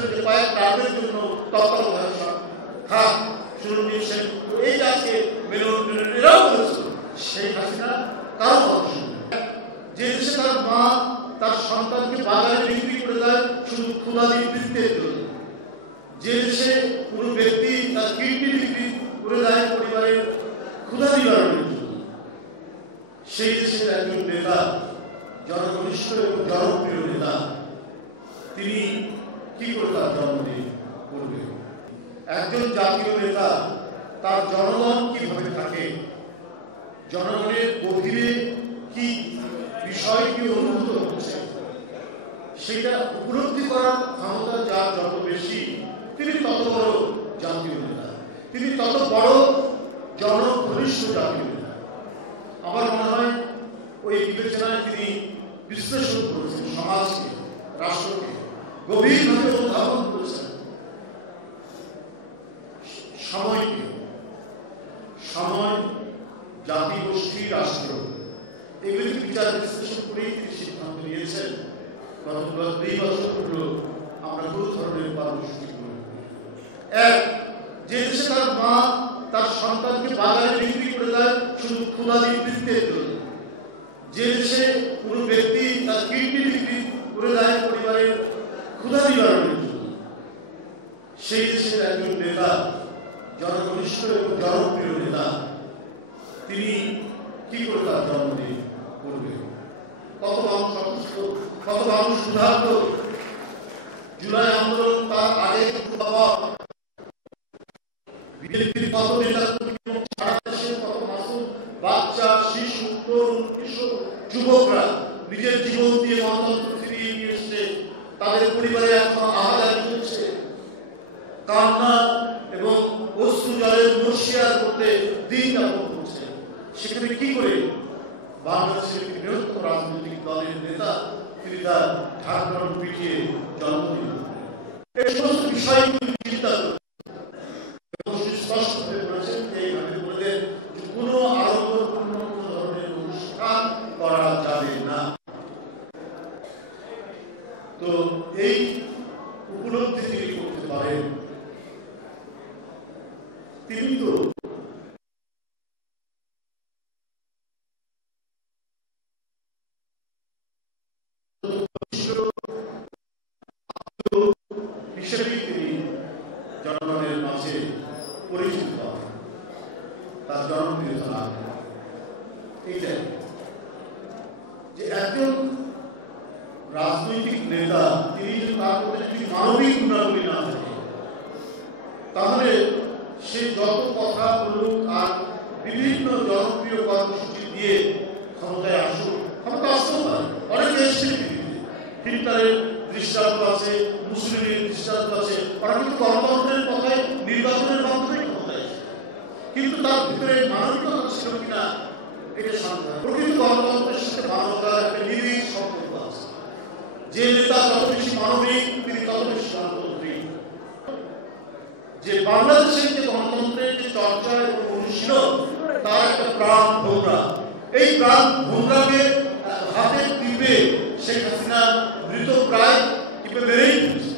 করেছিলেন যে কয়েক রাতের জন্য তত্ত্বাবধায়ক থাক সুরঞ্জিত সেন, এই আজকে এরাও বলেছিল শেখ হাসিনা কারো কথা শুনবে। যে দেশে তার মা তার সন্তানকে বাজারে বিক্রি করে দেয় শুধু ক্ষুধাদি বৃত্তের জন্য, যে দেশে কোনো ব্যক্তি তার কিডনি বিক্রি করে দেয় পরিবারের ক্ষুধা নিবারণের জন্য, সেই দেশের একজন নেতা, জনঘনিষ্ঠ এবং জনপ্রিয় নেতা, তিনি কি করে তার জন্মদিন করবে? একজন জাতীয় নেতা তার জনগণ কিভাবে থাকে, জনগণের গভীরে কি বিষয়টি অনুভূত হচ্ছে সেটা উপলব্ধি করার ক্ষমতা যার যত বেশি, তিনি তত বড় জাতীয় নেতা, তিনি তত বড় জনঘনিষ্ঠ জাতীয় নেতা। আমার মনে হয় ওই বিবেচনায় তিনি বিশ্লেষণ করেছেন সমাজকে, রাষ্ট্রকে গভীরভাবে অনুধাবন করেছেন। সময়কে, সময়, জাতি, গোষ্ঠী, রাষ্ট্র, এগুলিকে বিচার বিশ্লেষণ করেই তিনি সিদ্ধান্ত নিয়েছেন। গত 2 বছর হলো আমরা দু ধরনের কর্মসূচি গ্রহণ করি। এক, যে দেশে তার মা তার সন্তানকে বাজারে বিক্রি করে দেয় শুধু ক্ষুধাদি বৃত্তের জন্য, যে দেশে কোনো ব্যক্তি তার কিডনি বিক্রি করে দেয় পরিবারের ক্ষুধা নিবারণের জন্য, সেই দেশের একজন নেতা, জনঘনিষ্ঠ এবং জনপ্রিয় নেতা, তিনি কি করে তার জন্মদিন করবে? কত মানুষ অসুস্থ, কত মানুষ ক্ষুধার্ত। জুলাই আন্দোলন তার আগে বিএনপির কত নেতা, সারা দেশের কত মাসুম বাচ্চা, শিশু, তরুণ, কিশোর, যুবকরা নিজের জীবন দিয়ে গণতন্ত্র ফিরিয়ে নিয়ে এসছে। তাদের পরিবারে এখন আহাজারি চলছে, কান্না এবং অশ্রু জলের মশিয়ার করতে দিন যাপন করছে। সেখানে কি করে বাংলাদেশের একটি বৃহত্তম রাজনৈতিক দলের নেতা তিনি তার ঢাকার পিঠিয়ে জন্মদিন করবেন? এই সমস্ত বিষয়গুলি চিন্তা করে স্পষ্ট হয়ে পড়েছেন এইভাবে বললেন যে কোনো আড়ম্বরপূর্ণ কোনো ধরনের অনুষ্ঠান করা যাবে না। তো এই উপলব্ধি তিনি করতে পারেন, তিনি তো হিসেবেই তিনি জনগণের মাঝে পরিচিত, তার জনপ্রিয়তা এইটাই যে একজন রাজনৈতিক নেতা তিনি যদি তার মধ্যে যদি মানবিক গুণাবলী না থাকে, তাহলে সে যত কথা বলুক আর বিভিন্ন জনপ্রিয় কর্মসূচি দিয়ে ক্ষমতায় আসুক, ক্ষমতা আসতেও পারে, অনেকে এসছে ফিল্টারের দৃষ্টান্ত আছে, মুসলিমের দৃষ্টান্ত আছে, ওরা কিন্তু গণতন্ত্রের কথায় নির্বাচনের মাধ্যমে ক্ষমতায় এসে, কিন্তু তার ভিতরে মানবিকতা ছিল কিনা এটা সন্দেহ। প্রকৃত গণতন্ত্রের সাথে মানবতার একটা নিবিড় সম্পর্ক আছে। যে নেতা যত বেশি মানবিক তিনি তত বেশি গণতন্ত্রী। যে বাংলাদেশের যে গণতন্ত্রের যে চর্চা এবং অনুশীলন তার একটা প্রাণ ভোমরা, এই প্রাণ ভোমরাকে হাতে টিপে শেখ হাসিনা মৃত প্রায় টিপে মেরেই ফেলছে।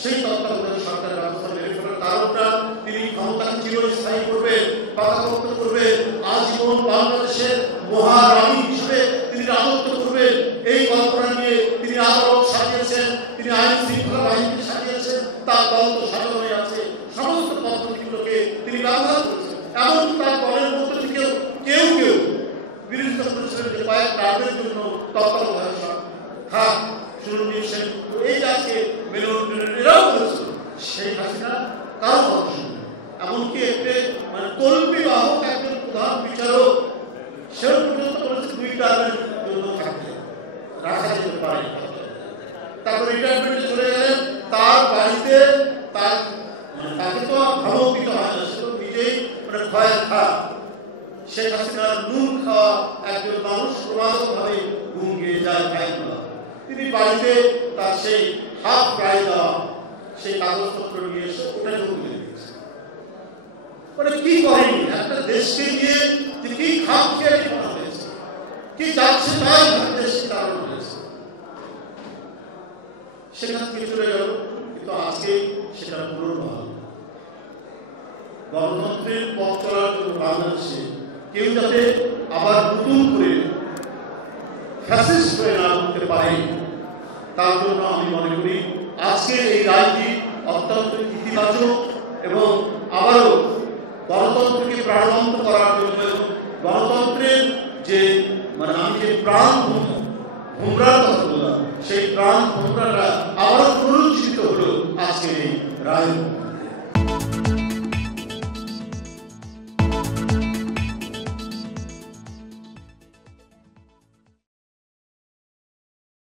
সেই তত্ত্বাবধায়ক সরকার ব্যবস্থা মেরে ফেলার কারণটা তিনি ক্ষমতাকে চিরস্থায়ী করবে, পাকাপোক্ত করবে, আজীবন বাংলাদেশের মহারানী হিসেবে তিনি রাজত্ব করবেন, এই কল্পনা নিয়ে তিনি আদালত সাজিয়েছেন, তিনি আইন শৃঙ্খলা বাহিনীকে সাজিয়েছেন, তার দল তো সাজানো আছে, সমস্ত পদ্ধতিগুলোকে তিনি ব্যবহার করেছেন। এমনকি তার দলের মধ্যে থেকেও কেউ কেউ বিরোধিতা করেছিলেন যে কয়েক রাতের জন্য তত্ত্বাবধায়ক থাক সুরঞ্জিত সেন, এই আজকে এরাও বলেছিল শেখ হাসিনা কারো কথা শুনবে। এমনকি একটি মানে তল্পি বাহক একজন প্রধান বিচারক সেও পর্যন্ত বলেছে 2 টার্মের জন্য থাকতে রাখা যেতে পারে। তারপর রিটায়ারমেন্টে চলে গেলেন, তার বাড়িতে তার তাকে তো ভালো দিতে হয় না, সে তো নিজেই মানে ভয়ের খা। শেখ হাসিনার নুন খাওয়া একজন মানুষ ক্রমাগতভাবে ঘুম গিয়ে যায় ভাইগুলা। তিনি বাড়িতে তার সেই হাফ প্রায় দেওয়া সেই কাগজপত্র নিয়ে এসে ওটা ঢুকিয়ে দিয়েছে। মানে কি করেনি একটা দেশকে নিয়ে কি খাপ খেয়ে করা হয়েছে, কি যাচ্ছে তাই দেশকে চালানো হয়েছে। সেখান থেকে চলে গেল, কিন্তু আজকে সেটা পুনর্বহাল। গণতন্ত্রের পথ চলার জন্য বাংলাদেশে কেউ যাতে আবার নতুন করে ফ্যাসিস্ট হয়ে না উঠতে পারে, তার জন্য আমি মনে করি আজকের এই রায়টি অত্যন্ত ইতিবাচক এবং আবারও গণতন্ত্রকে প্রাণবন্ত করার জন্য এবং গণতন্ত্রের যে আমি যে প্রাণ ভোমরার কথা বললাম, সেই প্রাণ ভোমরাটা আবারও পুনরুজ্জীবিত হলো আজকের এই রায়।